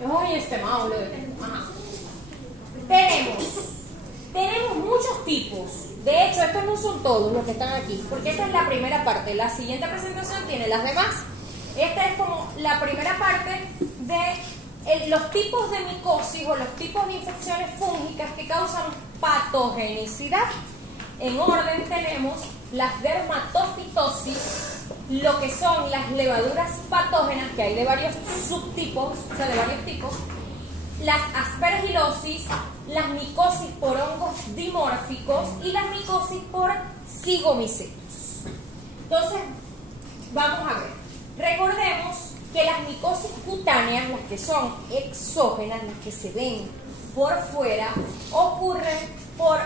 Ay, este Mauro. Ajá. Tenemos muchos tipos. De hecho, estos no son todos los que están aquí, porque esta es la primera parte. La siguiente presentación tiene las demás. Esta es como la primera parte de los tipos de micosis o los tipos de infecciones fúngicas que causan patogenicidad. En orden tenemos las dermatofitosis, lo que son las levaduras patógenas, que hay de varios subtipos, o sea, de varios tipos, las aspergilosis, las micosis por hongos dimórficos y las micosis por zigomicetos. Entonces, vamos a ver. Recordemos que las micosis cutáneas, las que son exógenas, las que se ven por fuera, ocurren por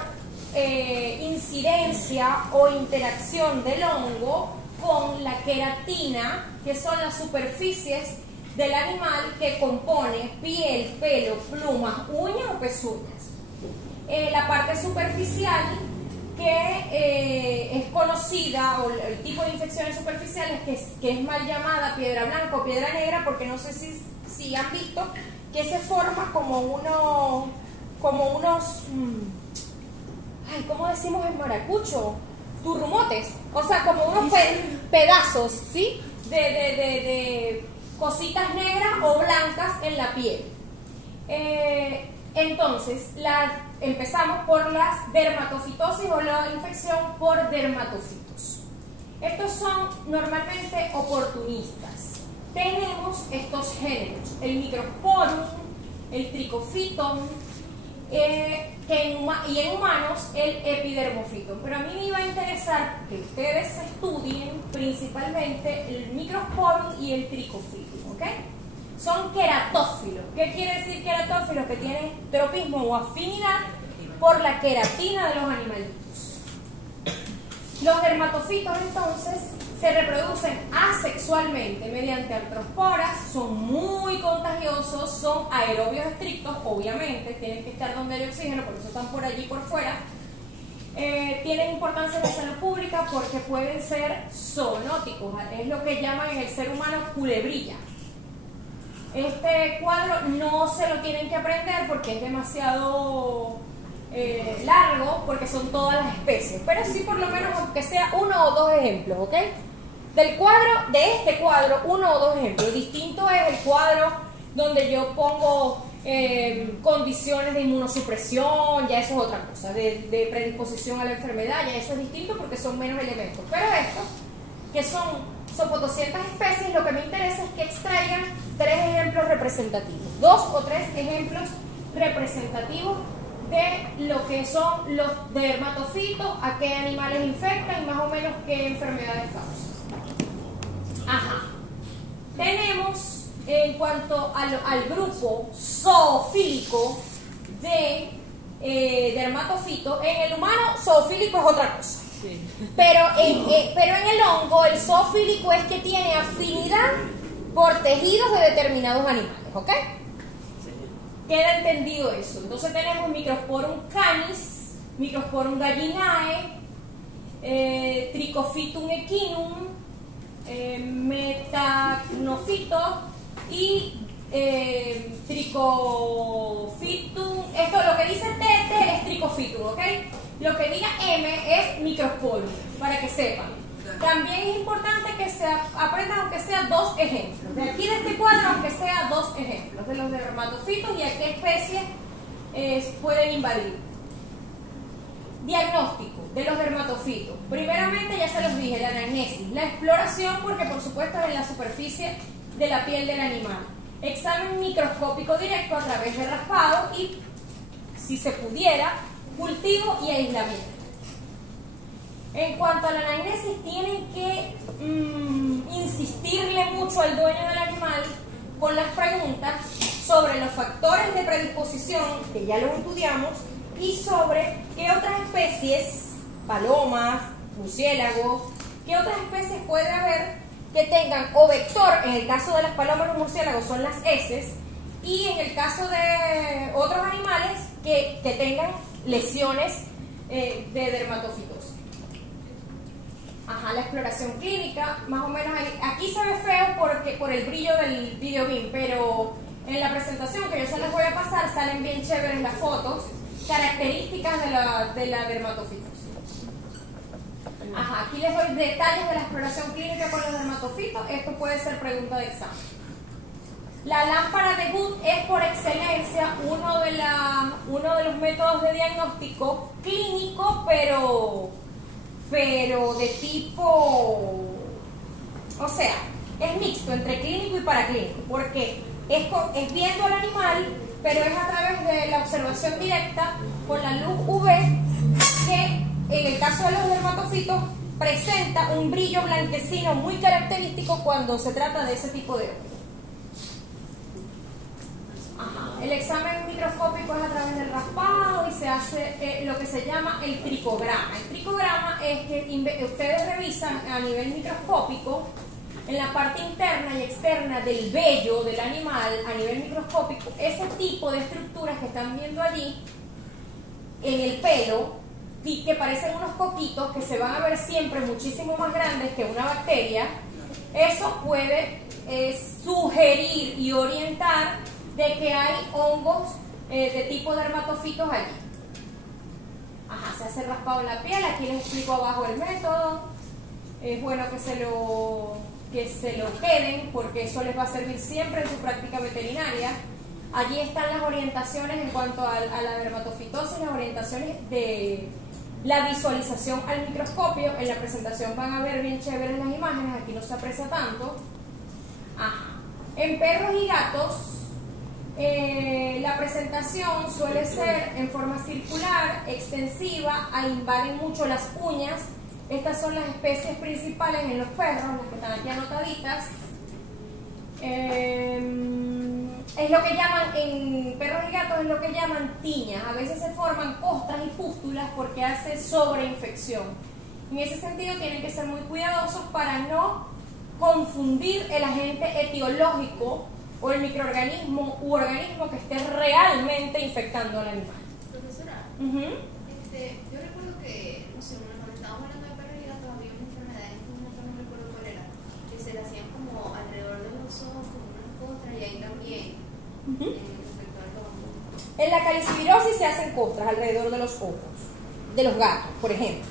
incidencia o interacción del hongo con la queratina, que son las superficies del animal que compone piel, pelo, plumas, uñas o pezuñas. La parte superficial, que es conocida, o el tipo de infecciones superficiales que es mal llamada piedra blanca o piedra negra, porque no sé si han visto que se forma como unos ¿cómo decimos en maracucho? Turrumotes, o sea, como unos pedazos, ¿sí? De cositas negras o blancas en la piel. Entonces, empezamos por las dermatofitosis o la infección por dermatofitos. Estos son normalmente oportunistas. Tenemos estos géneros, el Microsporum, el Trichofiton, y en humanos el Epidermofiton. Pero a mí me iba a interesar que ustedes estudien principalmente el Microsporum y el Trichofiton, ¿ok? Son queratófilos. ¿Qué quiere decir queratófilos? Que tienen tropismo o afinidad por la queratina de los animalitos. Los dermatofitos, entonces, se reproducen asexualmente mediante artrosporas, son muy contagiosos, son aerobios estrictos, obviamente, tienen que estar donde hay oxígeno, por eso están por allí por fuera. Tienen importancia en la salud pública porque pueden ser zoonóticos, es lo que llaman en el ser humano culebrilla. Este cuadro no se lo tienen que aprender porque es demasiado largo, porque son todas las especies, pero sí por lo menos aunque sea uno o dos ejemplos, ¿ok? De este cuadro, uno o dos ejemplos. Distinto es el cuadro donde yo pongo condiciones de inmunosupresión, ya eso es otra cosa, de predisposición a la enfermedad, ya eso es distinto porque son menos elementos. Pero estos, que son por 200 especies, lo que me interesa es que extraigan 3 ejemplos representativos, 2 o 3 ejemplos representativos de lo que son los dermatofitos, a qué animales infectan y más o menos qué enfermedades causan. Ajá. Tenemos, en cuanto al grupo zoofílico de dermatofitos, en el humano zoofílico es otra cosa. Sí. Pero en el hongo, el zoofílico es que tiene afinidad por tejidos de determinados animales, ¿ok? Queda entendido eso. Entonces tenemos Microsporum canis, Microsporum gallinae, Trichofitum equinum, Metacnofito y Trichofitum. Esto lo que dice TT es Trichofitum, ¿ok? Lo que diga M es Microsporum, para que sepan. También es importante que se aprendan aunque sea 2 ejemplos. De aquí de este cuadro, aunque sea 2 ejemplos de los dermatofitos y a qué especies pueden invadir. Diagnóstico de los dermatofitos. Primeramente, ya se los dije, la anamnesis, la exploración, porque por supuesto es en la superficie de la piel del animal. Examen microscópico directo a través de raspado y, si se pudiera, cultivo y aislamiento. En cuanto a la anamnesis, tienen que insistirle mucho al dueño del animal con las preguntas sobre los factores de predisposición, que ya los estudiamos, y sobre qué otras especies, palomas, murciélagos, qué otras especies puede haber que tengan o vector. En el caso de las palomas y los murciélagos son las heces, y en el caso de otros animales que tengan lesiones de dermatofitosis. Ajá, la exploración clínica, más o menos aquí se ve feo por el brillo del videobeam, pero En la presentación que yo se las voy a pasar salen bien chéveres las fotos, características de la dermatofitosis. Ajá, aquí les doy detalles de la exploración clínica con los dermatofitos. Esto puede ser pregunta de examen. La lámpara de Wood es por excelencia uno de los métodos de diagnóstico clínico, pero de tipo, o sea, es mixto entre clínico y paraclínico, porque es viendo al animal, pero es a través de la observación directa con la luz UV que en el caso de los dermatofitos presenta un brillo blanquecino muy característico cuando se trata de ese tipo de ojos. El examen microscópico es a través del raspado y se hace lo que se llama el tricograma. El tricograma es que ustedes revisan a nivel microscópico en la parte interna y externa del vello del animal a nivel microscópico ese tipo de estructuras que están viendo allí en el pelo y que parecen unos coquitos que se van a ver siempre muchísimo más grandes que una bacteria. Eso puede sugerir y orientar de que hay hongos de tipo dermatofitos allí. Ajá, se hace raspado en la piel. Aquí les explico abajo el método. Es bueno que se lo queden porque eso les va a servir siempre en su práctica veterinaria. Allí están las orientaciones en cuanto a la dermatofitosis, las orientaciones de la visualización al microscopio. En la presentación van a ver bien chéveres las imágenes, aquí no se aprecia tanto. Ajá. En perros y gatos, la presentación suele ser en forma circular, extensiva, invaden mucho las uñas. Estas son las especies principales en los perros, las que están aquí anotaditas. Es lo que llaman, en perros y gatos, es lo que llaman tiñas. A veces se forman costras y pústulas porque hace sobreinfección. En ese sentido tienen que ser muy cuidadosos para no confundir el agente etiológico o el microorganismo u organismo que esté realmente infectando al animal. Profesora, yo recuerdo que, no sé, cuando estábamos hablando de perros y gatos había una enfermedad, en este momento no recuerdo cuál era, que se le hacían como alrededor de los ojos, como unas costras, y ahí también, respecto al hongo. En la calicivirosis se hacen costras alrededor de los ojos, de los gatos, por ejemplo.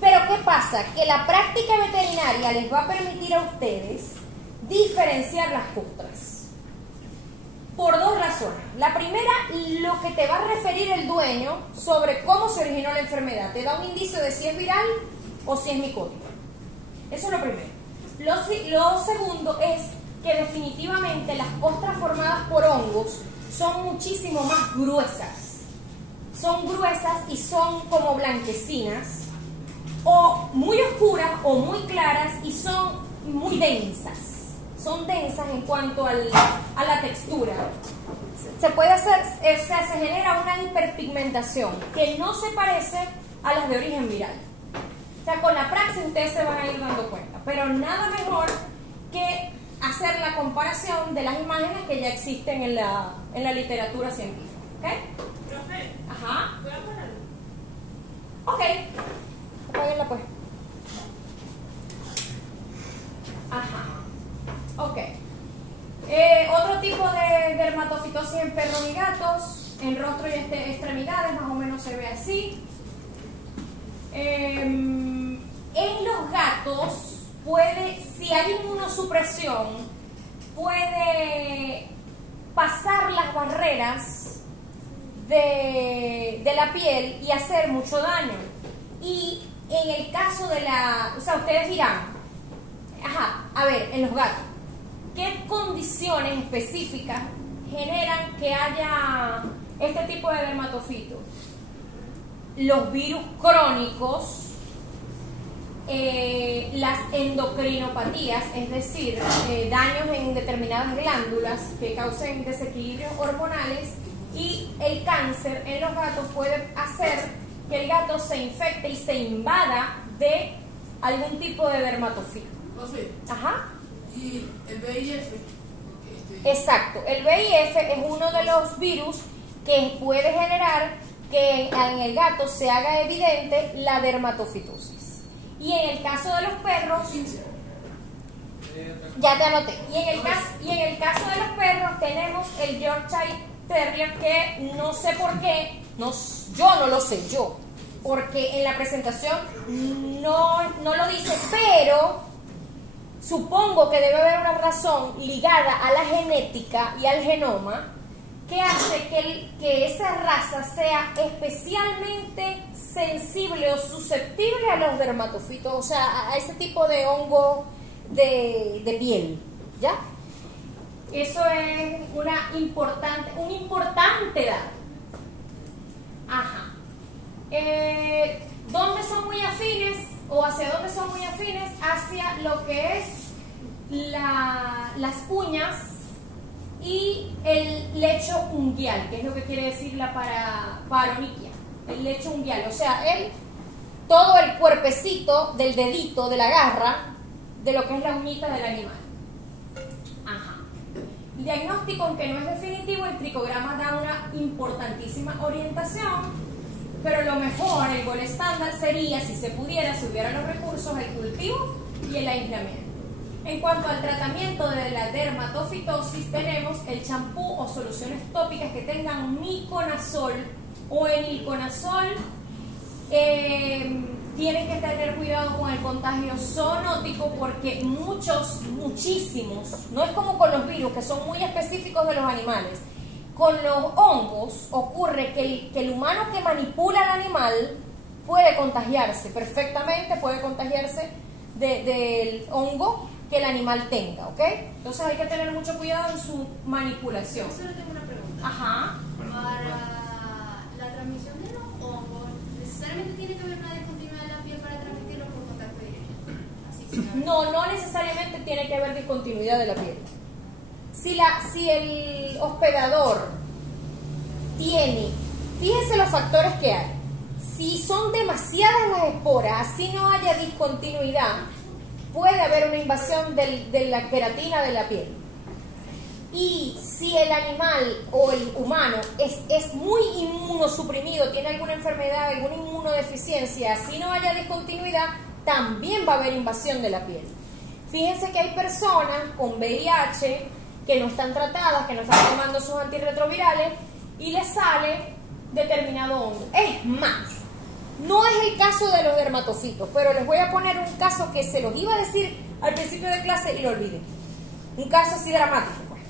Pero ¿qué pasa? Que la práctica veterinaria les va a permitir a ustedes diferenciar las costras por dos razones. La primera, lo que te va a referir el dueño sobre cómo se originó la enfermedad. Te da un indicio de si es viral o si es micótica. Eso es lo primero. Lo segundo es que definitivamente las costras formadas por hongos son muchísimo más gruesas. Son gruesas y son como blanquecinas, o muy oscuras o muy claras, y son muy densas. Son densas en cuanto a la textura. Se puede hacer, se genera una hiperpigmentación que no se parece a las de origen viral. O sea, con la praxis ustedes se van a ir dando cuenta, pero nada mejor que hacer la comparación de las imágenes que ya existen en la literatura científica. ¿Ok? Profe, Ajá. ¿puedo ponerlo? Ok. Apáguenla pues. Ajá. Ok. Otro tipo de dermatofitosis en perros y gatos, en rostro y extremidades, más o menos se ve así. En los gatos si hay inmunosupresión, puede pasar las barreras de la piel y hacer mucho daño. Y en el caso de o sea, ustedes dirán, ajá, a ver, en los gatos, ¿qué condiciones específicas generan que haya este tipo de dermatofitos? Los virus crónicos, las endocrinopatías, es decir, daños en determinadas glándulas que causen desequilibrios hormonales, y el cáncer en los gatos puede hacer que el gato se infecte y se invada de algún tipo de dermatofito. Profe, Ajá. ¿y el VIF? Exacto, el VIF es uno de los virus que puede generar que en el gato se haga evidente la dermatofitosis. Y en el caso de los perros, Ya te anoté. Y en el caso de los perros tenemos el Yorkshire Terrier, que no sé por qué, yo no lo sé, porque en la presentación no lo dice, pero supongo que debe haber una razón ligada a la genética y al genoma que hace que esa raza sea especialmente sensible o susceptible a los dermatofitos, o sea, a ese tipo de hongo de piel, ¿ya? Eso es un importante dato. Ajá. ¿Dónde son muy afines o hacia dónde son muy afines? Hacia lo que es las uñas y el lecho unguial, que es lo que quiere decir la paronychia, el lecho unguial, o sea, todo el cuerpecito del dedito, de la garra, de lo que es la uñita del animal. Ajá. El diagnóstico, aunque no es definitivo, el tricograma da una importantísima orientación, pero lo mejor, el gol estándar sería, si se pudiera, si hubiera los recursos, el cultivo y el aislamiento. En cuanto al tratamiento de la dermatofitosis, tenemos el champú o soluciones tópicas que tengan miconazol o enilconazol. Tienen que tener cuidado con el contagio zoonótico porque muchísimos, no es como con los virus que son muy específicos de los animales. Con los hongos ocurre que el humano que manipula al animal puede contagiarse perfectamente, puede contagiarse del hongo que el animal tenga, ¿ok? Entonces hay que tener mucho cuidado en su manipulación. Yo solo tengo una pregunta. Ajá. Para la transmisión de los hongos, ¿necesariamente tiene que haber una discontinuidad de la piel para transmitirlo por contacto directo? Así No necesariamente tiene que haber discontinuidad de la piel. Si el hospedador tiene, fíjense los factores que hay. Si son demasiadas las esporas, así no haya discontinuidad, puede haber una invasión de la queratina de la piel. Y si el animal o el humano es muy inmunosuprimido, tiene alguna enfermedad, alguna inmunodeficiencia, así no haya discontinuidad, también va a haber invasión de la piel. Fíjense que hay personas con VIH que no están tratadas, que no están tomando sus antirretrovirales y les sale determinado hongo. Es más, no es el caso de los dermatofitos, pero les voy a poner un caso que se los iba a decir al principio de clase y lo olvidé. Un caso así dramático, pues.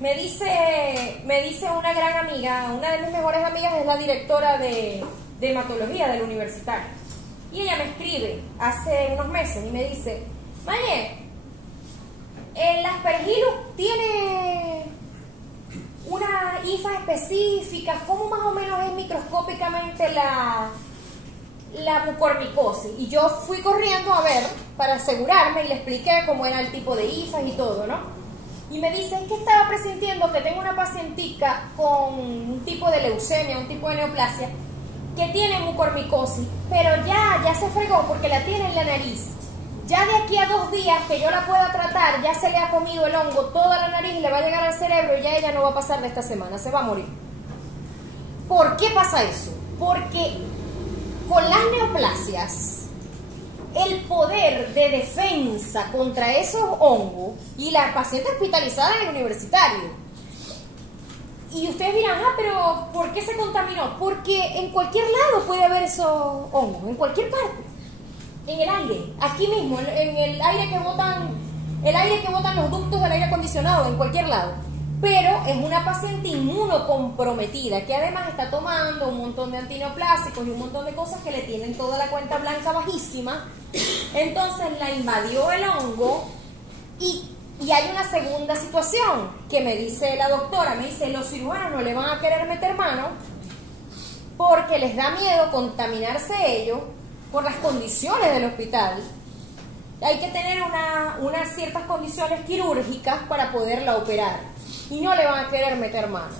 Me dice una gran amiga, una de mis mejores amigas es la directora de hematología del universitario. Y ella me escribe hace unos meses y me dice: Maye, el aspergillus tiene una hifa específica, ¿cómo más o menos es microscópicamente la mucormicosis? Y yo fui corriendo a ver para asegurarme y le expliqué cómo era el tipo de hifas y todo, ¿no? Y me dice: es que estaba presintiendo que tengo una pacientica con un tipo de leucemia, un tipo de neoplasia, que tiene mucormicosis, pero ya se fregó porque la tiene en la nariz. Ya de aquí a 2 días que yo la pueda tratar, ya se le ha comido el hongo toda la nariz, le va a llegar al cerebro y ya ella no va a pasar de esta semana, se va a morir. ¿Por qué pasa eso? Porque con las neoplasias, el poder de defensa contra esos hongos, y la paciente hospitalizada en el universitario, y ustedes dirán: pero ¿por qué se contaminó? Porque en cualquier lado puede haber esos hongos, en cualquier parte. En el aire, aquí mismo, en el aire que botan los ductos del aire acondicionado, en cualquier lado. Pero es una paciente inmunocomprometida que además está tomando un montón de antineoplásicos y un montón de cosas que le tienen toda la cuenta blanca bajísima. Entonces la invadió el hongo y hay una segunda situación que me dice la doctora, me dice: los cirujanos no le van a querer meter mano porque les da miedo contaminarse ellos por las condiciones del hospital. Hay que tener unas ciertas condiciones quirúrgicas para poderla operar y no le van a querer meter mano.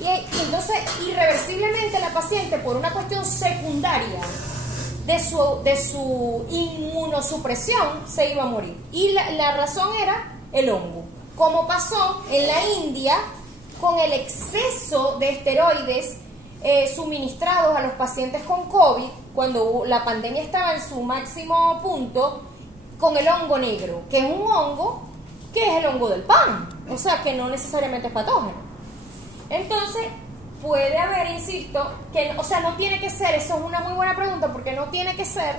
Y entonces, irreversiblemente, la paciente, por una cuestión secundaria de su inmunosupresión, se iba a morir. Y la razón era el hongo. Como pasó en la India con el exceso de esteroides suministrados a los pacientes con COVID, cuando la pandemia estaba en su máximo punto, con el hongo negro, que es un hongo que es el hongo del pan, o sea, que no necesariamente es patógeno. Entonces, puede haber, insisto, que, o sea, no tiene que ser, eso es una muy buena pregunta, porque no tiene que ser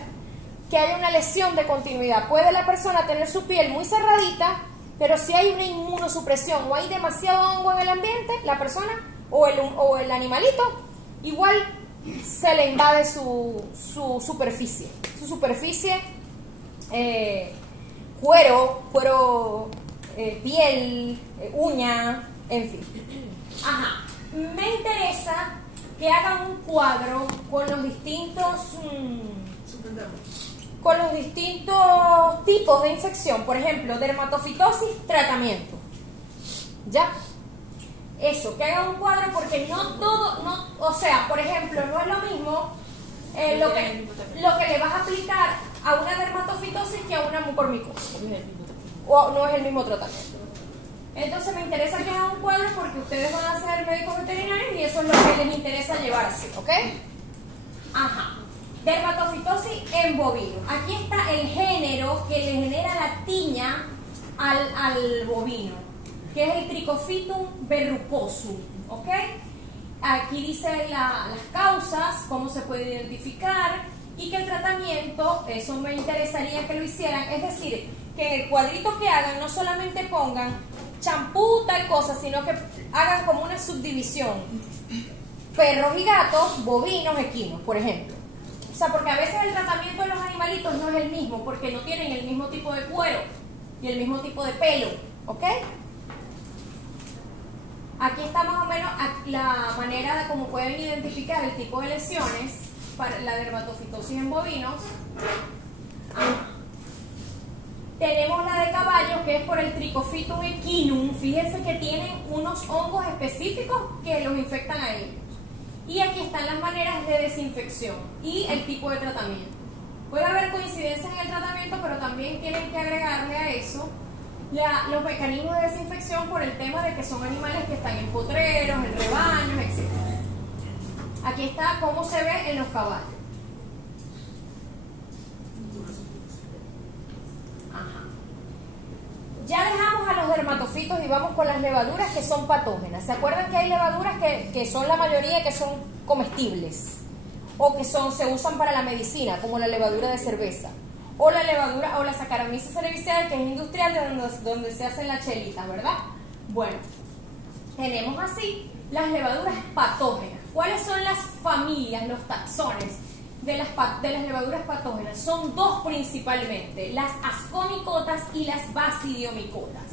que haya una lesión de continuidad. Puede la persona tener su piel muy cerradita, pero si hay una inmunosupresión o hay demasiado hongo en el ambiente, la persona o el animalito, igual se le invade su superficie. Su superficie, cuero, piel, uña, en fin. Ajá. Me interesa que hagan un cuadro con los distintos tipos de infección. Por ejemplo, dermatofitosis, tratamiento. ¿Ya? Eso, que hagan un cuadro, porque no todo, o sea, por ejemplo, no es lo mismo lo que le vas a aplicar a una dermatofitosis que a una mucormicosis. O no es el mismo tratamiento. Entonces me interesa que hagan un cuadro porque ustedes van a ser médicos veterinarios y eso es lo que les interesa llevarse, ¿ok? Ajá. Dermatofitosis en bovino. Aquí está el género que le genera la tiña al bovino, que es el Trichophytum verrucosum, ¿ok? Aquí dice las causas, cómo se puede identificar y que el tratamiento, eso me interesaría que lo hicieran, es decir, que en el cuadrito que hagan no solamente pongan champú, tal cosa, sino que hagan como una subdivisión. Perros y gatos, bovinos, equinos, por ejemplo. O sea, porque a veces el tratamiento de los animalitos no es el mismo, porque no tienen el mismo tipo de cuero y el mismo tipo de pelo, ¿ok? Aquí está más o menos la manera de cómo pueden identificar el tipo de lesiones para la dermatofitosis en bovinos. Tenemos la de caballos, que es por el Trichophytum equinum. Fíjense que tienen unos hongos específicos que los infectan a ellos. Y aquí están las maneras de desinfección y el tipo de tratamiento. Puede haber coincidencias en el tratamiento, pero también tienen que agregarle a eso los mecanismos de desinfección por el tema de que son animales que están en potreros, en rebaños, etc. Aquí está cómo se ve en los caballos. Ajá. Ya dejamos a los dermatofitos y vamos con las levaduras que son patógenas. ¿Se acuerdan que hay levaduras que son la mayoría que son comestibles? O que se usan para la medicina, como la levadura de cerveza. O la levadura, o la Saccharomyces cerevisiae, que es industrial, donde se hacen las chelitas, ¿verdad? Bueno, tenemos así las levaduras patógenas. ¿Cuáles son las familias, los taxones de las levaduras patógenas? Son dos principalmente, las ascomicotas y las basidiomicotas.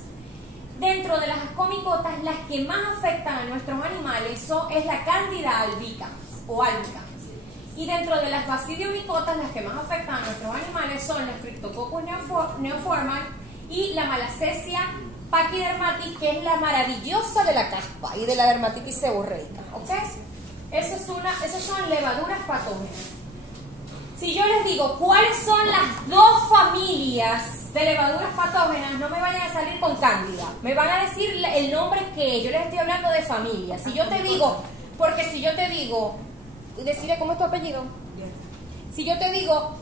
Dentro de las ascomicotas, las que más afectan a nuestros animales es la Candida albicans o albicans. Y dentro de las basidiomicotas, las que más afectan a nuestros animales son las Cryptococcus neoformans y la Malassezia pachydermatis, que es la maravillosa de la caspa y de la dermatitis seborreica, ¿ok? Esas son levaduras patógenas. Si yo les digo cuáles son las dos familias de levaduras patógenas, no me vayan a salir con Cándida, me van a decir el nombre que yo les estoy hablando de familia. Si yo te digo, decide cómo es tu apellido. Si yo te digo,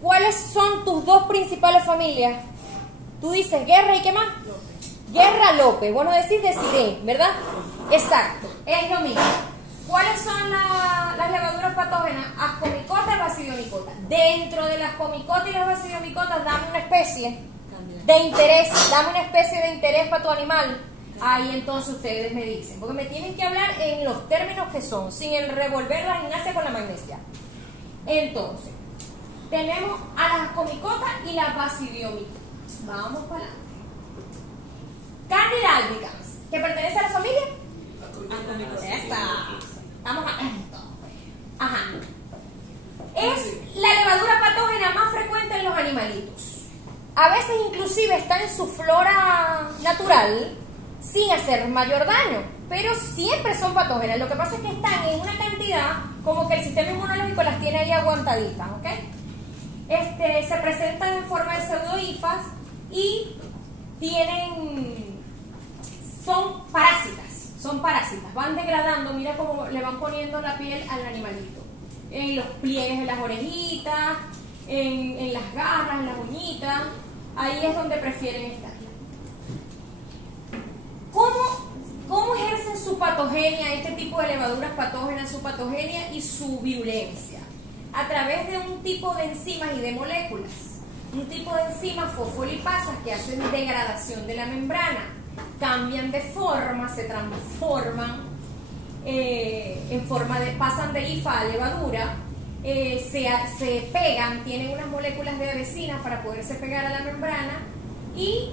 ¿cuáles son tus dos principales familias? Tú dices Guerra y ¿qué más? Guerra López. Bueno, decís Desiree, ¿verdad? Exacto, es lo mismo. ¿Cuáles son las levaduras patógenas? Ascomicotas y basidiomicotas. Dentro de las ascomicotas y las basidiomicotas, dame una especie de interés, para tu animal. Ahí entonces ustedes me dicen, porque me tienen que hablar en los términos que son, sin el revolver la gimnasia con la magnesia. Entonces, tenemos a las ascomicotas y las basidiomicotas. Vamos para adelante. Candida albicans, ¿que pertenece a la familia? Estamos atentos. Ajá. Es la levadura patógena más frecuente en los animalitos. A veces inclusive está en su flora natural, sin hacer mayor daño, pero siempre son patógenas. Lo que pasa es que están en una cantidad como que el sistema inmunológico las tiene ahí aguantaditas, ¿ok? Se presentan en forma de pseudohifas y son parásitas, van degradando, mira cómo le van poniendo la piel al animalito, en los pliegues de las orejitas, en las garras, en las uñitas, ahí es donde prefieren estar. ¿Cómo ejercen su patogenia, este tipo de levaduras patógenas, su patogenia y su virulencia? A través de un tipo de enzimas y de moléculas. Un tipo de enzimas fosfolipasas que hacen degradación de la membrana, cambian de forma, se transforman en forma de, pasan de hifa a levadura, se pegan, tienen unas moléculas de adhesinas para poderse pegar a la membrana y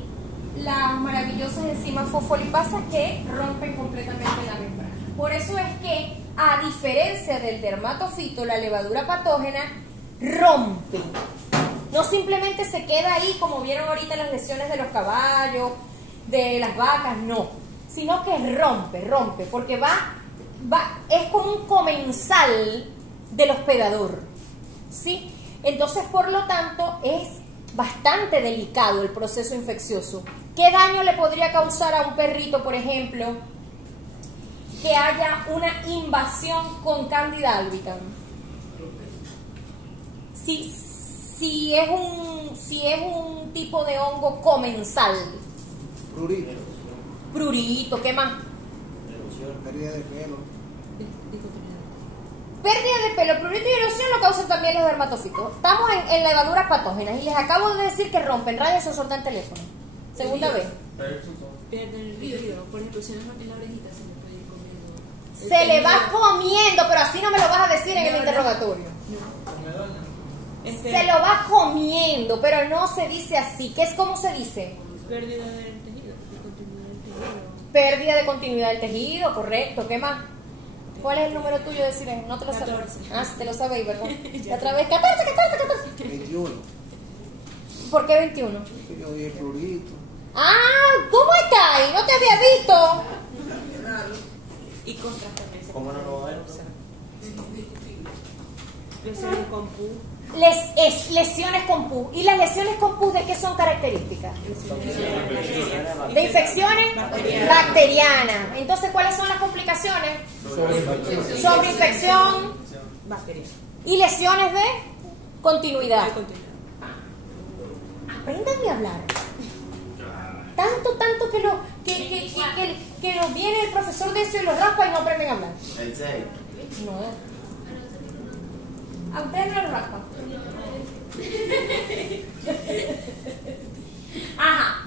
las maravillosas enzimas fosfolipasas que rompen completamente la membrana. Por eso es que, a diferencia del dermatofito, la levadura patógena rompe. No simplemente se queda ahí, como vieron ahorita en las lesiones de los caballos, de las vacas, no. Sino que rompe, porque es como un comensal del hospedador, ¿sí? Entonces, por lo tanto, es bastante delicado el proceso infeccioso. ¿Qué daño le podría causar a un perrito, por ejemplo, que haya una invasión con Candida albicans? Si es un tipo de hongo comensal. Prurito, ¿qué más? Pérdida de pelo. Pérdida de pelo, prurito y erosión lo causan también los dermatofitos. Estamos en levaduras patógenas y les acabo de decir que rompen. Rayos, se solta el teléfono. Segunda vez. Pierden el líquido. Por ejemplo, si en la orejita se le puede ir comiendo. Se le va comiendo, pero así no me lo vas a decir en el interrogatorio. Se lo va comiendo, pero no se dice así. ¿Qué es cómo se dice? Pérdida del tejido, de continuidad del tejido. Pérdida de continuidad del tejido, correcto. ¿Qué más? ¿Cuál es el número tuyo de Siren? No te lo sabes. 14. Ah, te lo sabéis, ¿verdad? La otra vez, 14. 21. ¿Por qué 21? Yo dije florito. Ah, ¿cómo está ahí? No te había visto. Y contrasta ese. ¿Cómo no lo va a ver? Lesiones con pu. Lesiones con pus. ¿Y las lesiones con pus de qué son características? De infecciones bacterianas. Entonces, ¿cuáles son las complicaciones? Sobreinfección Bacterias. y lesiones de continuidad. De continuidad. Apréndanme a hablar. Tanto que nos viene el profesor de eso y los raspa y no aprenden a hablar. El 6. No. A ustedes no los raspa. Ajá.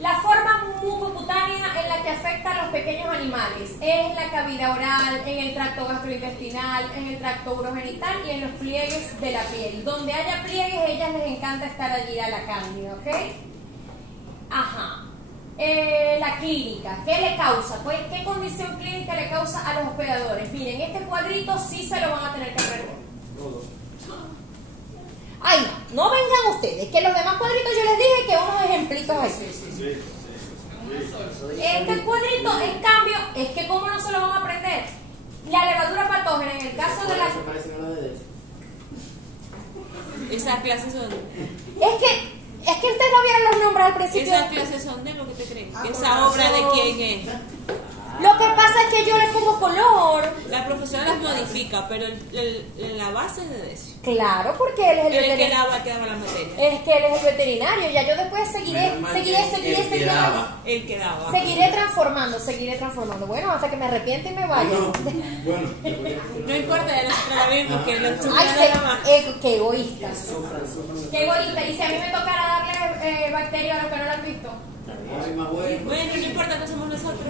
La forma mucocutánea en la que afecta a los pequeños animales es la cavidad oral, en el tracto gastrointestinal, en el tracto urogenital y en los pliegues de la piel. Donde haya pliegues, a ellas les encanta estar allí a la cándida, ¿ok? Ajá. La clínica, ¿qué le causa? Pues, ¿qué condición clínica le causa a los hospedadores? Miren, este cuadrito sí se lo van a tener que resolver. Ay, no vengan ustedes, que los demás cuadritos yo les dije que unos ejemplitos ahí. Este cuadrito, en cambio, es que ¿cómo no se lo van a aprender? La levadura patógena, en el caso de la... Esas clases son. Es que ustedes no vieron los nombres al principio. Esas clases son de lo que te creen. ¿Esa obra de quién es? Lo que pasa es que yo les pongo color. La profesora las modifica, pero la base es de Decio. Claro, porque él es el Él veterinario. quedaba la materia. Es que él es el veterinario. Ya yo después seguiré transformando. Bueno, hasta que me arrepiente y me vaya. No importa, ya nosotros la vimos, que lo Ay, sufriera más. qué egoísta. Qué egoísta. Y si a mí me tocara darle bacteria a los que no lo han visto. Bueno, no importa, no somos nosotros.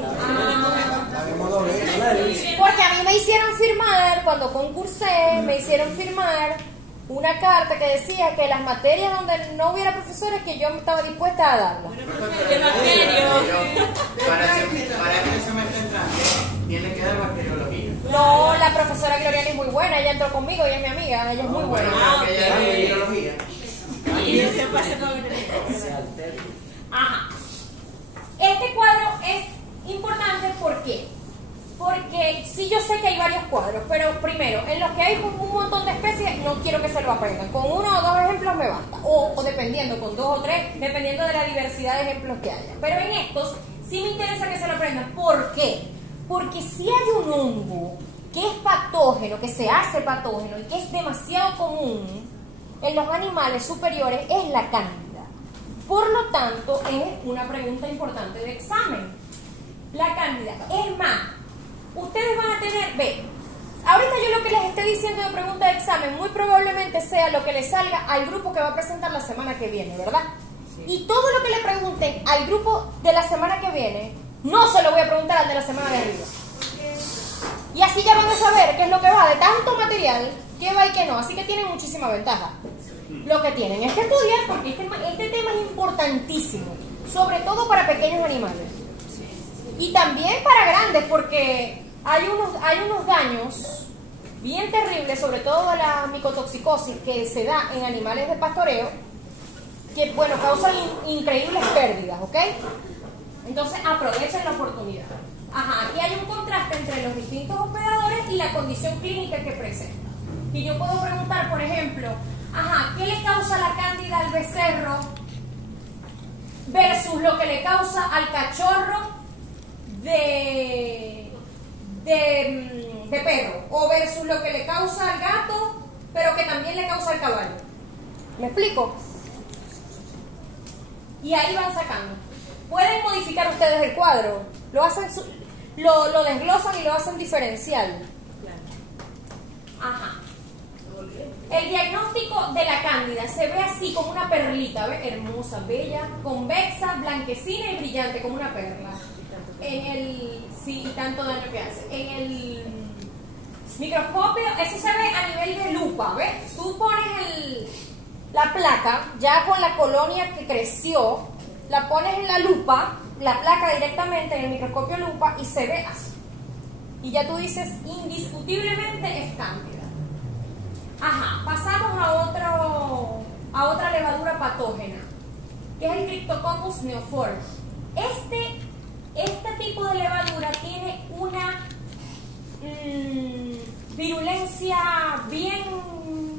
Porque a mí me hicieron firmar, cuando concursé, me hicieron firmar una carta que decía que las materias donde no hubiera profesores, que yo estaba dispuesta a darlas. De bacterios. Para este semestre entrante, tiene que dar bacteriología. No, la profesora Gloriana es muy buena, ella entró conmigo, ella es mi amiga, ella es muy buena. Que ella da bacteriología. Y se pasa con Ajá. Este cuadro es importante, ¿por qué? Porque sí, yo sé que hay varios cuadros, pero primero, en los que hay un montón de especies, no quiero que se lo aprendan. Con uno o dos ejemplos me basta, o dependiendo, con dos o tres, dependiendo de la diversidad de ejemplos que haya. Pero en estos sí me interesa que se lo aprendan. ¿Por qué? Porque si hay un hongo que es patógeno, que se hace patógeno y que es demasiado común, en los animales superiores es la cándida. Por lo tanto, es una pregunta importante de examen. La cándida. Es más, ustedes van a tener, ahorita yo lo que les esté diciendo de pregunta de examen muy probablemente sea lo que les salga al grupo que va a presentar la semana que viene, ¿verdad? Sí. Y todo lo que le pregunten al grupo de la semana que viene, no se lo voy a preguntar al de la semana de arriba. Y así ya van a saber qué es lo que va de tanto material, qué va y qué no. Así que tienen muchísima ventaja. Lo que tienen es que estudiar porque este tema es importantísimo, sobre todo para pequeños animales. Y también para grandes, porque hay unos daños bien terribles, sobre todo la micotoxicosis que se da en animales de pastoreo, que bueno, causan increíbles pérdidas, ¿ok? Entonces aprovechen la oportunidad. Ajá, aquí hay un contraste entre los distintos hospedadores y la condición clínica que presenta. Y yo puedo preguntar, por ejemplo, ajá, ¿qué le causa la cándida al becerro versus lo que le causa al cachorro de perro? O versus lo que le causa al gato, pero que también le causa al caballo. ¿Me explico? Y ahí van sacando. Pueden modificar ustedes el cuadro. Lo hacen, lo desglosan y lo hacen diferencial. Ajá. El diagnóstico de la cándida se ve así como una perlita, ¿ves? Hermosa, bella, convexa, blanquecina y brillante como una perla. Sí, y tanto daño que hace. En el microscopio, eso se ve a nivel de lupa, ¿ves? Tú pones la placa, ya con la colonia que creció, la pones en la lupa, la placa directamente en el microscopio lupa y se ve así. Y ya tú dices, indiscutiblemente es cándida. Ajá, pasamos a otra levadura patógena, que es el Cryptococcus neoforme. Este tipo de levadura tiene una virulencia bien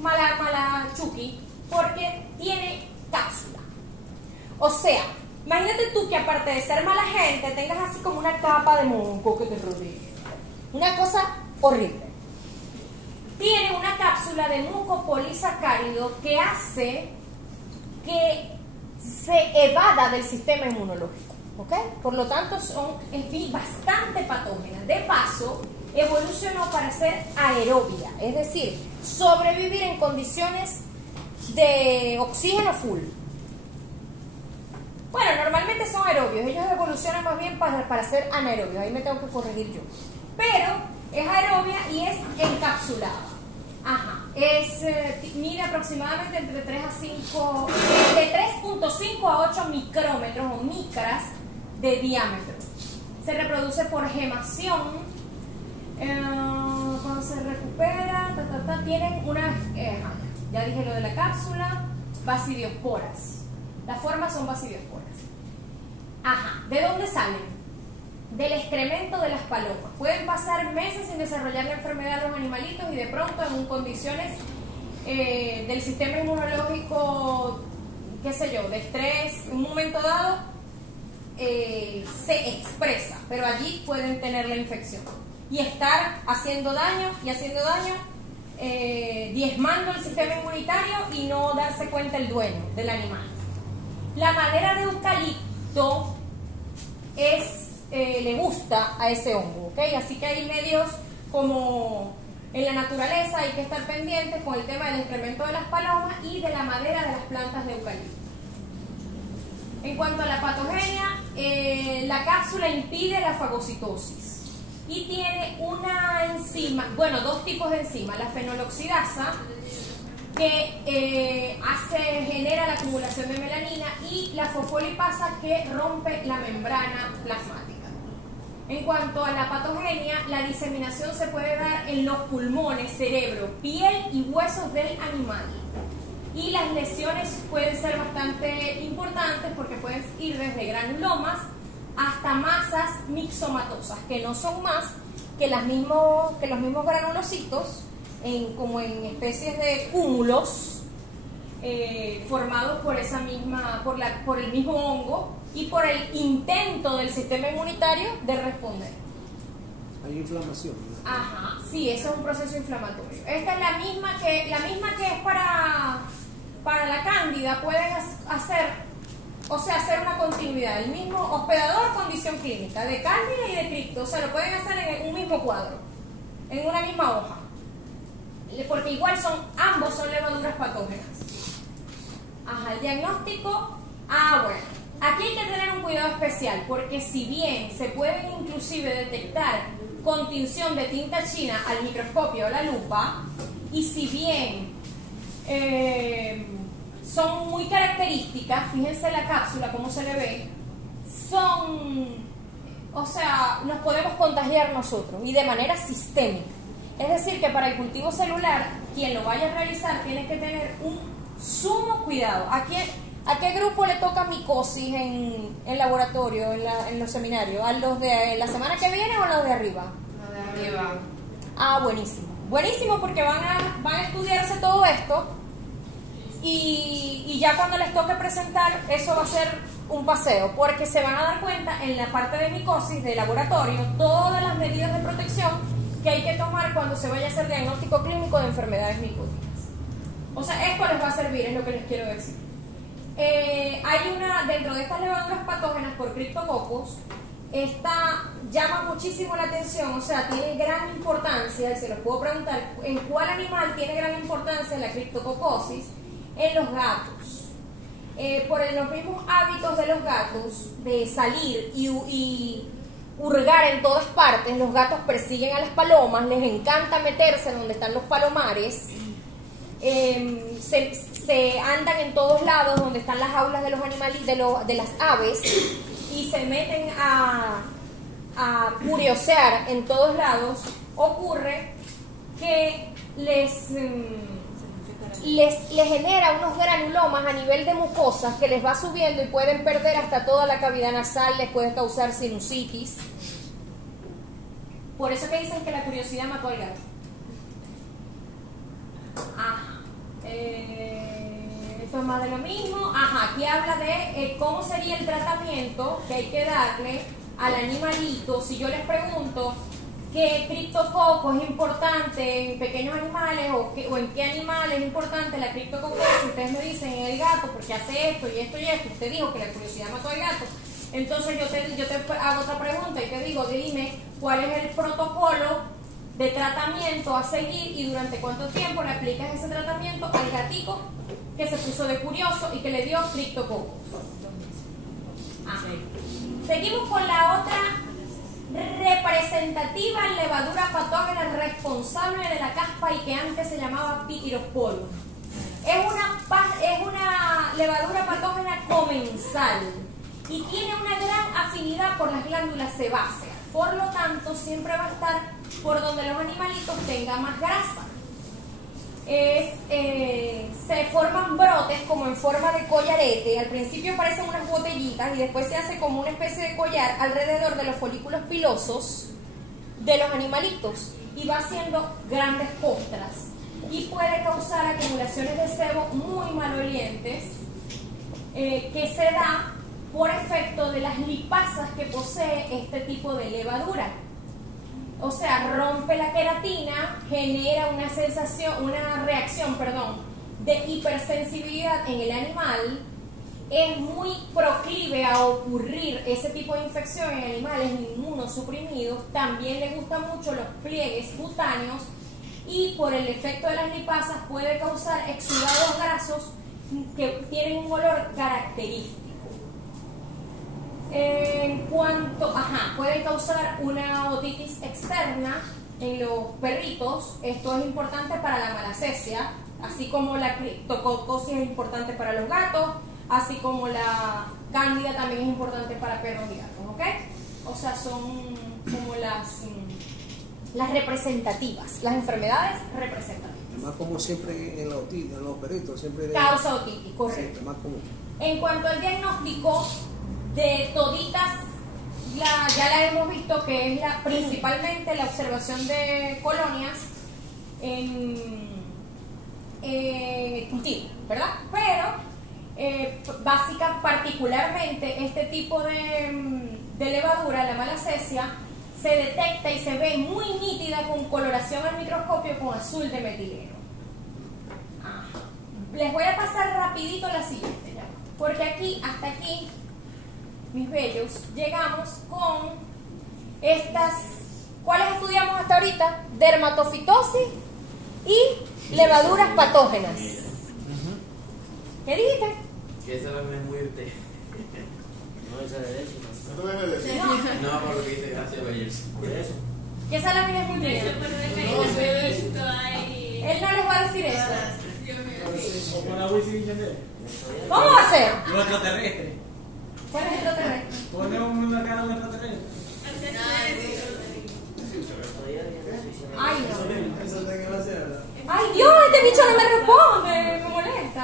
mala chuki, porque tiene cápsula. O sea, imagínate tú que aparte de ser mala gente, tengas así como una capa de moco que te rodee. Una cosa horrible. Tiene una cápsula de mucopolisacárido que hace que se evada del sistema inmunológico, ¿ok? Por lo tanto, es bastante patógena. De paso, evolucionó para ser aerobia, es decir, sobrevivir en condiciones de oxígeno full. Bueno, normalmente son aerobios, ellos evolucionan más bien para ser anaerobios, ahí me tengo que corregir yo. Pero es aerobia y es encapsulada. Ajá, mide aproximadamente entre 3 a 5, de 3.5 a 8 micrómetros o micras de diámetro. Se reproduce por gemación. Cuando se recupera, tienen ya dije lo de la cápsula, basidiosporas. Las formas son basidiosporas. Ajá, ¿de dónde salen? Del excremento de las palomas. Pueden pasar meses sin desarrollar la enfermedad de los animalitos y de pronto en condiciones del sistema inmunológico, qué sé yo, de estrés, en un momento dado se expresa, pero allí pueden tener la infección y estar haciendo daño, diezmando el sistema inmunitario y no darse cuenta el dueño del animal. La madera de eucalipto le gusta a ese hongo, ¿ok? Así que hay medios como en la naturaleza, hay que estar pendientes con el tema del excremento de las palomas y de la madera de las plantas de eucalipto. En cuanto a la patogenia, la cápsula impide la fagocitosis y tiene una enzima, bueno, dos tipos de enzima, la fenoloxidasa, que genera la acumulación de melanina, y la fosfolipasa, que rompe la membrana plasmática. En cuanto a la patogenia, la diseminación se puede dar en los pulmones, cerebro, piel y huesos del animal. Y las lesiones pueden ser bastante importantes porque pueden ir desde granulomas hasta masas mixomatosas, que no son más que los mismos granulocitos, como en especies de cúmulos formados por el mismo hongo y por el intento del sistema inmunitario de responder. Hay inflamación, ¿no? Ajá, sí, eso es un proceso inflamatorio. Esta es la misma que es para para la cándida pueden hacer una continuidad, el mismo hospedador, condición clínica, de cándida y de cripto, o sea, lo pueden hacer en un mismo cuadro, en una misma hoja, porque igual ambos son levaduras patógenas. Ajá, el diagnóstico, bueno, aquí hay que tener un cuidado especial, porque si bien se pueden inclusive detectar con tinción de tinta china al microscopio o la lupa, y si bien son muy características, fíjense la cápsula, cómo se le ve, nos podemos contagiar nosotros, y de manera sistémica. Es decir, que para el cultivo celular, quien lo vaya a realizar tiene que tener un sumo cuidado. ¿A qué grupo le toca micosis en laboratorio, en los seminarios? ¿A los de la semana que viene o a los de arriba? Lo de arriba. Buenísimo. Buenísimo, porque van a estudiarse todo esto y ya cuando les toque presentar, eso va a ser un paseo, porque se van a dar cuenta en la parte de micosis de laboratorio todas las medidas de protección que hay que tomar cuando se vaya a hacer diagnóstico clínico de enfermedades micóticas. O sea, esto les va a servir, es lo que les quiero decir. Dentro de estas levaduras patógenas por criptococos, esta llama muchísimo la atención, o sea, tiene gran importancia, y se los puedo preguntar, ¿en cuál animal tiene gran importancia la criptococosis? En los gatos. Por los mismos hábitos de los gatos de salir y hurgar en todas partes, los gatos persiguen a las palomas, les encanta meterse donde están los palomares, se andan en todos lados donde están las jaulas de los animales, de las aves, y se meten a curiosear en todos lados. Ocurre que les genera unos granulomas a nivel de mucosas que les va subiendo y pueden perder hasta toda la cavidad nasal, les puede causar sinusitis. Por eso que dicen que la curiosidad mató al gato. Esto es más de lo mismo. Aquí habla de cómo sería el tratamiento que hay que darle al animalito. Si yo les pregunto ¿qué criptococo es importante en pequeños animales o en qué animal es importante la criptococosis? Ustedes me dicen en el gato porque hace esto y esto y esto. Usted dijo que la curiosidad mató al gato. Entonces yo te hago otra pregunta y te digo, dime cuál es el protocolo de tratamiento a seguir y durante cuánto tiempo le aplicas ese tratamiento al gatico que se puso de curioso y que le dio criptococos. Seguimos con la otra representativa levadura patógena responsable de la caspa y que antes se llamaba Pityrosporum. Es una levadura patógena comensal y tiene una gran afinidad por las glándulas sebáceas. Por lo tanto, siempre va a estar por donde los animalitos tengan más grasa. Se forman brotes como en forma de collarete. Al principio parecen unas botellitas y después se hace como una especie de collar alrededor de los folículos pilosos de los animalitos y va haciendo grandes costras y puede causar acumulaciones de sebo muy malolientes que se da por efecto de las lipasas que posee este tipo de levadura. O sea, rompe la queratina, genera una reacción de hipersensibilidad en el animal, es muy proclive a ocurrir ese tipo de infección en animales inmunosuprimidos, también le gustan mucho los pliegues cutáneos y por el efecto de las lipasas puede causar exudados grasos que tienen un olor característico. Puede causar una otitis externa en los perritos. Esto es importante para la malacesia, así como la criptococosis es importante para los gatos, así como la cándida también es importante para perros y gatos, ¿ok? O sea, son como las representativas, las enfermedades representativas. Además, como siempre en los perritos, siempre causa otitis, correcto. Sí, más común. En cuanto al diagnóstico de toditas, ya la hemos visto que es principalmente la observación de colonias en cultivo, ¿verdad? Pero particularmente este tipo de levadura, la malacesia, se detecta y se ve muy nítida con coloración al microscopio con azul de metileno. les voy a pasar rapidito la siguiente, ¿ya? Porque aquí, hasta aquí, mis bellos, llegamos con estas, ¿cuáles estudiamos hasta ahorita? Dermatofitosis y levaduras patógenas. ¿Qué dijiste? Que esa lámina es muy usted. No, esa de eso. No, por lo que dice, gracias, Bayers. Por eso. Que esa lámina es muy mía. Él no les va a decir eso. ¿Cómo va a ser? Lo extraterrestre. ¿Cuál es el extraterrestre? Ponemos una cara a un extraterrestre. Ay, no. Ay, Dios, este bicho no me responde. Me molesta.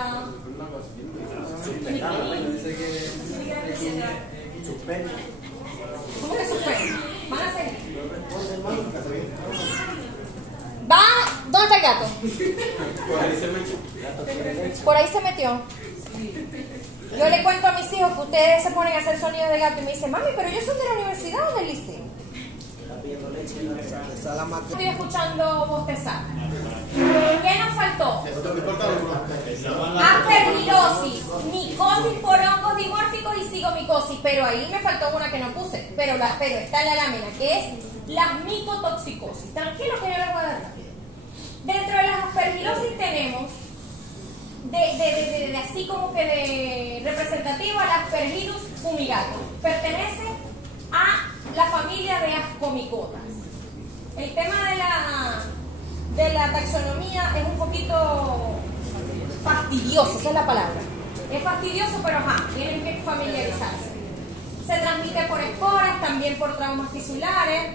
¿Cómo que suspende? Van a seguir. Va. ¿Dónde está el gato? Por ahí se metió. Yo le cuento a mis hijos que ustedes se ponen a hacer sonidos de gato y me dicen, mami, pero ellos son de la universidad o del liceo. Estoy escuchando bostezar. ¿Qué nos faltó? Aspergilosis, micosis por hongos dimórficos y cigomicosis. Pero ahí me faltó una que no puse. Pero está en la lámina, que es la micotoxicosis. Tranquilo que yo les voy a dar rápido. Dentro de las aspergilosis tenemos de así como que de representativo al Aspergillus fumigatus. Pertenece a la familia de Ascomicotas. El tema de la taxonomía es un poquito fastidioso, esa es la palabra. Es fastidioso, pero ajá, tienen que familiarizarse. Se transmite por esporas, también por traumas tisulares,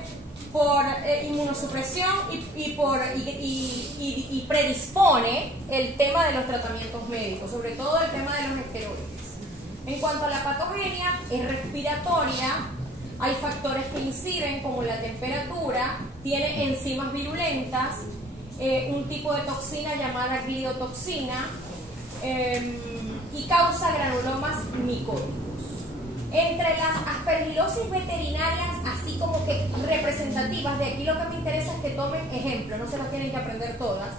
por inmunosupresión y predispone el tema de los tratamientos médicos, sobre todo el tema de los esteroides. En cuanto a la patogenia, es respiratoria, hay factores que inciden como la temperatura, tiene enzimas virulentas, un tipo de toxina llamada glidotoxina y causa granulomas micóticos. Entre las aspergilosis veterinarias, así como que representativas, de aquí lo que me interesa es que tomen ejemplos, no se las tienen que aprender todas.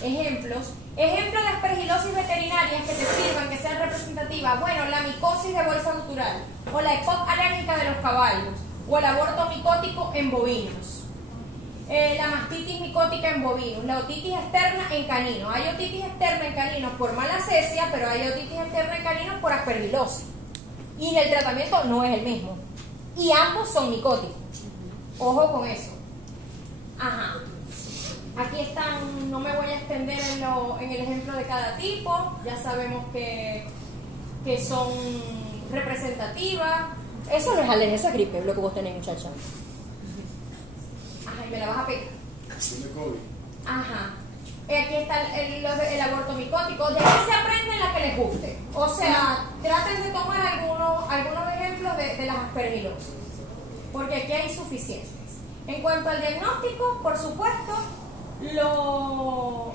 Ejemplos de aspergilosis veterinarias que te sirvan, que sean representativas. Bueno, la micosis de bolsa gutural, o la EPOC alérgica de los caballos, o el aborto micótico en bovinos, la mastitis micótica en bovinos, la otitis externa en caninos. Hay otitis externa en caninos por malacesia, pero hay otitis externa en caninos por aspergilosis. Y el tratamiento no es el mismo. Y ambos son micóticos. Ojo con eso. Ajá. Aquí están, no me voy a extender en el ejemplo de cada tipo. Ya sabemos que son representativas. Eso no es alergia, eso es gripe, lo que vos tenés, muchacha. Ajá, y me la vas a pegar. Ajá. Aquí está el aborto micótico. De aquí se aprenden las que les guste. O sea, traten de tomar algunos ejemplos de las aspergilosis, porque aquí hay suficientes. En cuanto al diagnóstico, por supuesto, lo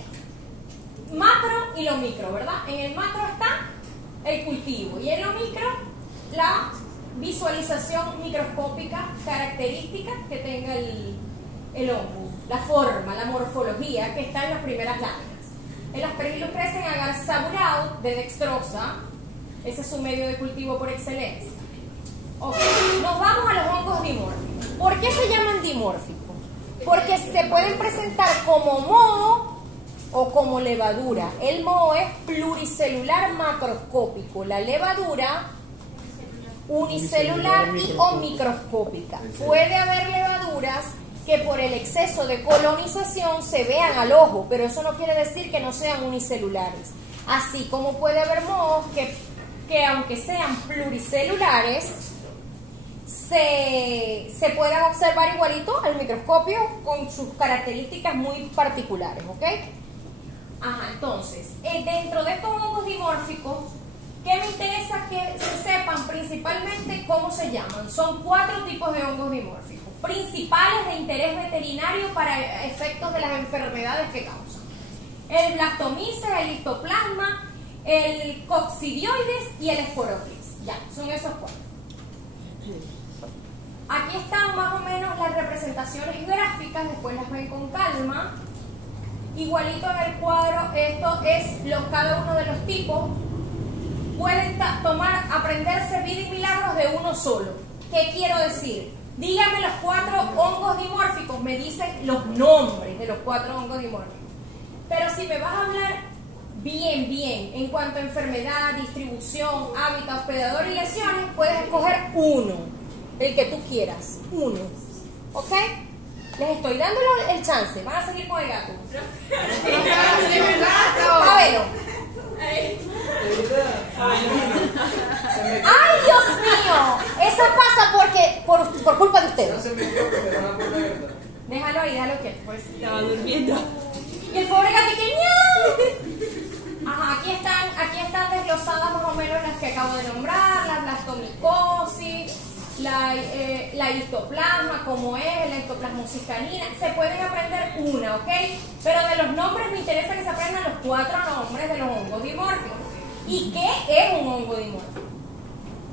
macro y lo micro, ¿verdad? En el macro está el cultivo y en lo micro la visualización microscópica característica que tenga el hongo, la forma, la morfología que está en las primeras láminas. El aspergillus crece en agar saburado de dextrosa, ese es su medio de cultivo por excelencia. Ok, nos vamos a los hongos dimórficos. ¿Por qué se llaman dimórficos? Porque se pueden presentar como moho o como levadura. El moho es pluricelular macroscópico, la levadura unicelular y o microscópica. Puede haber levaduras que por el exceso de colonización se vean al ojo, pero eso no quiere decir que no sean unicelulares. Así como puede haber mohos que aunque sean pluricelulares, se puedan observar igualito al microscopio con sus características muy particulares, ¿ok? Ajá, entonces, dentro de estos hongos dimórficos, ¿qué me interesa que se sepan principalmente cómo se llaman? Son 4 tipos de hongos dimórficos, principales de interés veterinario para efectos de las enfermedades que causan. El Blastomyces, el Histoplasma, el Coccidioides y el Sporoclys. Ya, son esos 4. Aquí están más o menos las representaciones gráficas, después las ven con calma. igualito en el cuadro, esto es cada uno de los tipos. Pueden aprenderse vida y milagros de uno solo. ¿Qué quiero decir? Díganme los 4 hongos dimórficos, me dicen los nombres de los 4 hongos dimórficos. Pero si me vas a hablar bien, en cuanto a enfermedad, distribución, hábitat, hospedador y lesiones, puedes escoger uno, el que tú quieras, uno. ¿Ok? Les estoy dando el chance, van a seguir con el gato. A verlo. ¡Ay, Dios mío! Eso pasa por culpa de ustedes. Déjalo ahí, déjalo quieto. Pues, Estaba durmiendo. y el pobre gato que ¡miau! Ajá, aquí están desglosadas más o menos las que acabo de nombrar, la blastomicosis, la histoplasma, como es, la histoplasmosis canina. Se pueden aprender una, ¿ok? Pero de los nombres me interesa que se aprendan los 4 nombres de los hongos dimórficos. ¿Y qué es un hongo dimórfico?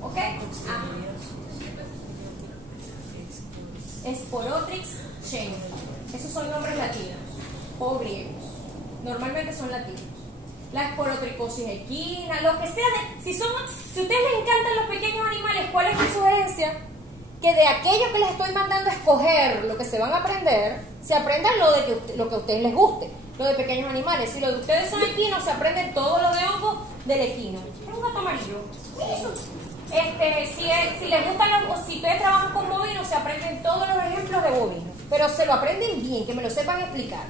¿Ok? Sporotrix chain. Esos son nombres latinos o griegos. Normalmente son latinos. La esporotricosis equina, lo que sea. Si a ustedes les encantan los pequeños animales, ¿cuál es mi sugerencia? Que de aquello que les estoy mandando a escoger, lo que se van a aprender, se aprendan lo que a ustedes les guste. Lo de pequeños animales. Si lo de ustedes son equinos, se aprenden todo lo de hongos del equino. Es un gato amarillo. Si les gustan si ustedes trabajan con bovinos, se aprenden todos los ejemplos de bovinos. Pero se lo aprenden bien, que me lo sepan explicar.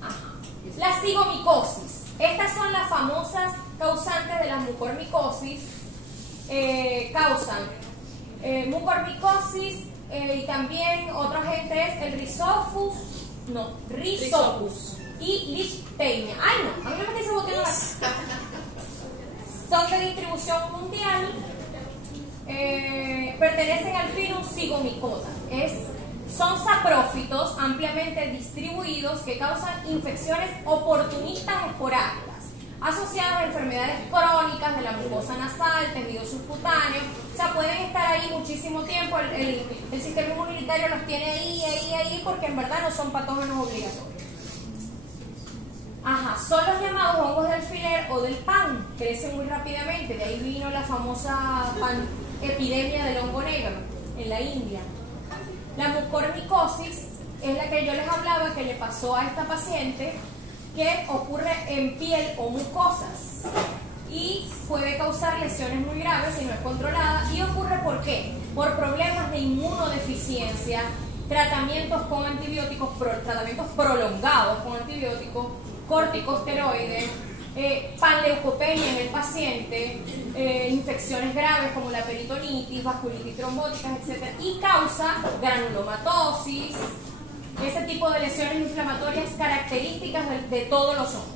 Ajá. La cigomicosis. Estas son las famosas causantes de la mucormicosis. Causan mucormicosis y también otro agente es el Rhizopus y Lichtenstein. Ay no, a mí no me dice botella. Son de distribución mundial, pertenecen al virus Zygomicota. Son saprófitos ampliamente distribuidos que causan infecciones oportunistas esporádicas asociadas a enfermedades crónicas de la mucosa nasal, tejido subcutáneo. O sea, pueden estar ahí muchísimo tiempo. El sistema inmunitario los tiene ahí, porque en verdad no son patógenos obligatorios. Ajá, son los llamados hongos de alfiler o del pan, crecen muy rápidamente. De ahí vino la famosa epidemia del hongo negro en la India. La mucormicosis es la que yo les hablaba que le pasó a esta paciente, que ocurre en piel o mucosas y puede causar lesiones muy graves si no es controlada. ¿Y ocurre por qué? Por problemas de inmunodeficiencia, tratamientos con antibióticos, tratamientos prolongados con antibióticos, corticosteroides, panleucopenia en el paciente, infecciones graves como la peritonitis, vasculitis trombóticas, etc. Y causa granulomatosis, ese tipo de lesiones inflamatorias características de todos los hongos.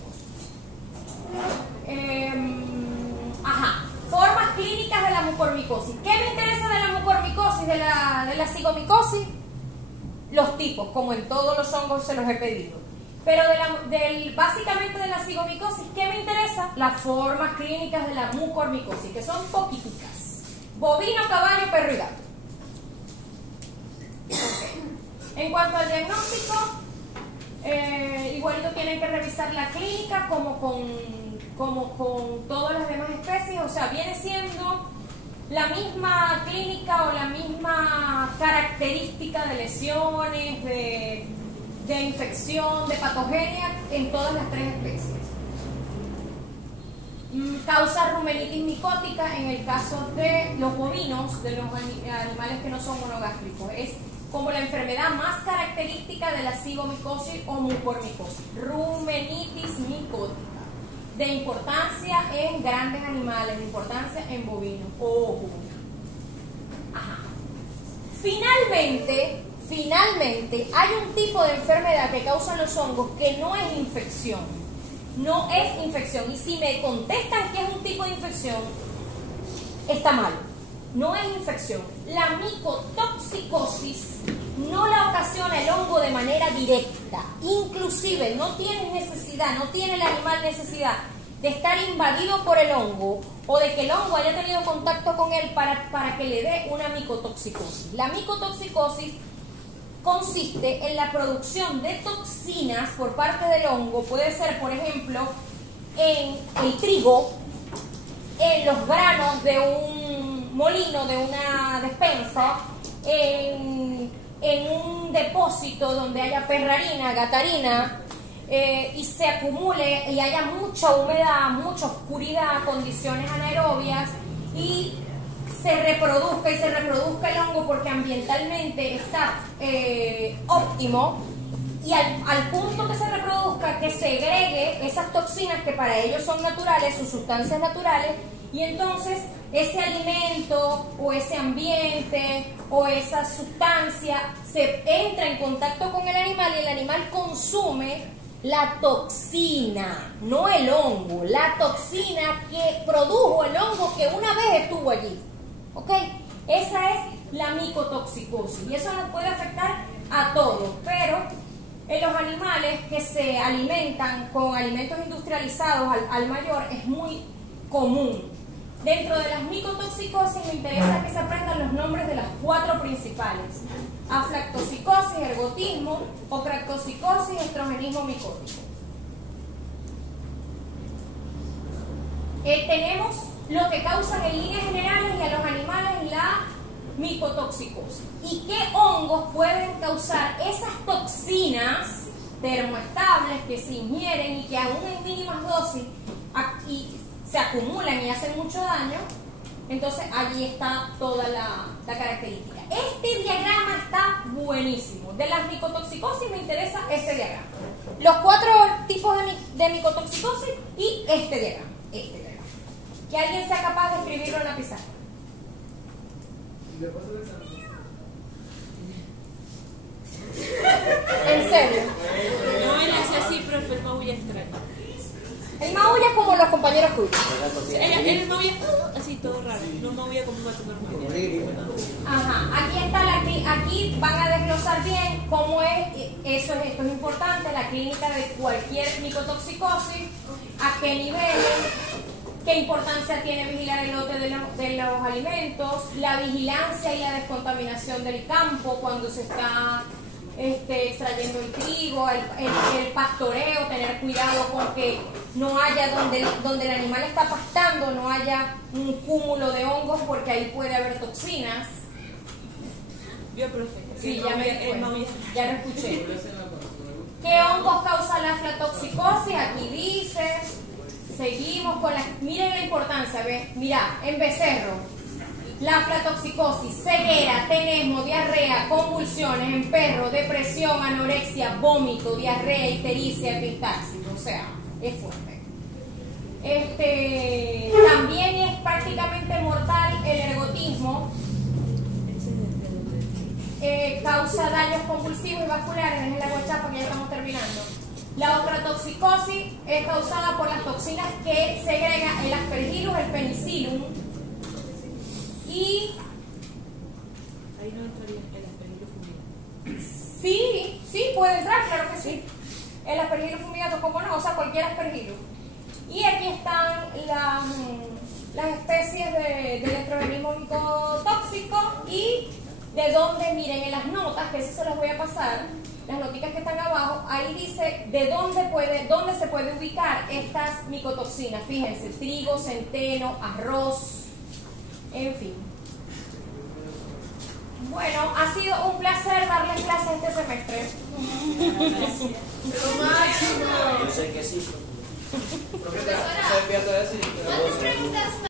Formas clínicas de la mucormicosis. ¿Qué me interesa de la mucormicosis, de la cigomicosis? Los tipos, como en todos los hongos se los he pedido. Pero básicamente de la cigomicosis, ¿qué me interesa? Las formas clínicas de la mucormicosis, que son poquiticas. Bovino, caballo, perro y gato. En cuanto al diagnóstico, igualito tienen que revisar la clínica como con todas las demás especies. O sea, viene siendo la misma clínica o la misma característica de lesiones, de infección, de patogenia en todas las 3 especies. Causa rumenitis micótica en el caso de los bovinos, de los animales que no son monogástricos. Es como la enfermedad más característica de la cigomicosis o mucormicosis. Rumenitis micótica. De importancia en grandes animales, de importancia en bovinos. Ojo. Ajá. Finalmente, hay un tipo de enfermedad que causan los hongos que no es infección. No es infección. Y si me contestan que es un tipo de infección, está mal. No es infección. La micotoxicosis no la ocasiona el hongo de manera directa. Inclusive no tiene el animal necesidad de estar invadido por el hongo o de que el hongo haya tenido contacto con él para que le dé una micotoxicosis. La micotoxicosis consiste en la producción de toxinas por parte del hongo. Puede ser, por ejemplo, en el trigo, en los granos de un molino, de una despensa, en un depósito donde haya perrarina, gatarina, y se acumule y haya mucha humedad, mucha oscuridad, condiciones anaerobias, y se reproduzca el hongo porque ambientalmente está óptimo, y al punto que se reproduzca, que segregue esas toxinas que para ellos son naturales, sus sustancias naturales, y entonces ese alimento o ese ambiente o esa sustancia se entra en contacto con el animal y el animal consume la toxina, no el hongo, la toxina que produjo el hongo que una vez estuvo allí. ¿Ok? Esa es la micotoxicosis y eso nos puede afectar a todos, pero en los animales que se alimentan con alimentos industrializados al mayor es muy común. Dentro de las micotoxicosis me interesa que se aprendan los nombres de las 4 principales: aflatoxicosis, ergotismo, ocratoxicosis, estrogenismo micótico. Tenemos lo que causan en líneas generales y a los animales la micotoxicosis. ¿Y qué hongos pueden causar esas toxinas termoestables que se ingieren y que aún en mínimas dosis se acumulan y hacen mucho daño? Entonces allí está toda la característica. Este diagrama está buenísimo. De las micotoxicosis me interesa este diagrama. Los 4 tipos de micotoxicosis y este diagrama. Que alguien sea capaz de escribirlo en la pizarra. ¿En serio? No, él hace así, profe, el maulla extraño. El maulla es como los compañeros tuyos. El maulla así todo raro, no maulla como un gato normal. Ajá, aquí está aquí van a desglosar bien cómo es, esto es importante, la clínica de cualquier micotoxicosis, a qué niveles, qué importancia tiene vigilar el lote de los alimentos, la vigilancia y la descontaminación del campo cuando se está extrayendo el trigo, el pastoreo, tener cuidado con que no haya donde el animal está pastando, no haya un cúmulo de hongos porque ahí puede haber toxinas. ¿Vio, profe? Sí, ya lo escuché. ¿Qué hongos causan la aflatoxicosis? Aquí dice. Seguimos con miren la importancia, ¿ves? Mirá, en becerro, la aflatoxicosis, ceguera, tenesmo, diarrea, convulsiones; en perro, depresión, anorexia, vómito, diarrea, ictericia, epistaxis. O sea, es fuerte. También es prácticamente mortal el ergotismo. Causa daños convulsivos y vasculares. Dejen la guachapa que ya estamos terminando. La ocratoxicosis es causada por las toxinas que segrega el aspergillus, el penicillium. Y ahí no entraría el aspergillus fumigato. sí, puede entrar, claro que sí. El aspergillus fumigato, como no, o sea, cualquier aspergillus. Y aquí están las especies del estrogenismo micotóxico y de dónde, miren en las notas, que eso se las voy a pasar, las notitas que están abajo, ahí dice de dónde se puede ubicar estas micotoxinas. Fíjense, trigo, centeno, arroz, en fin. Bueno, ha sido un placer darles clases este semestre. Yo sé que sí. Profesora, ¿cuántas preguntas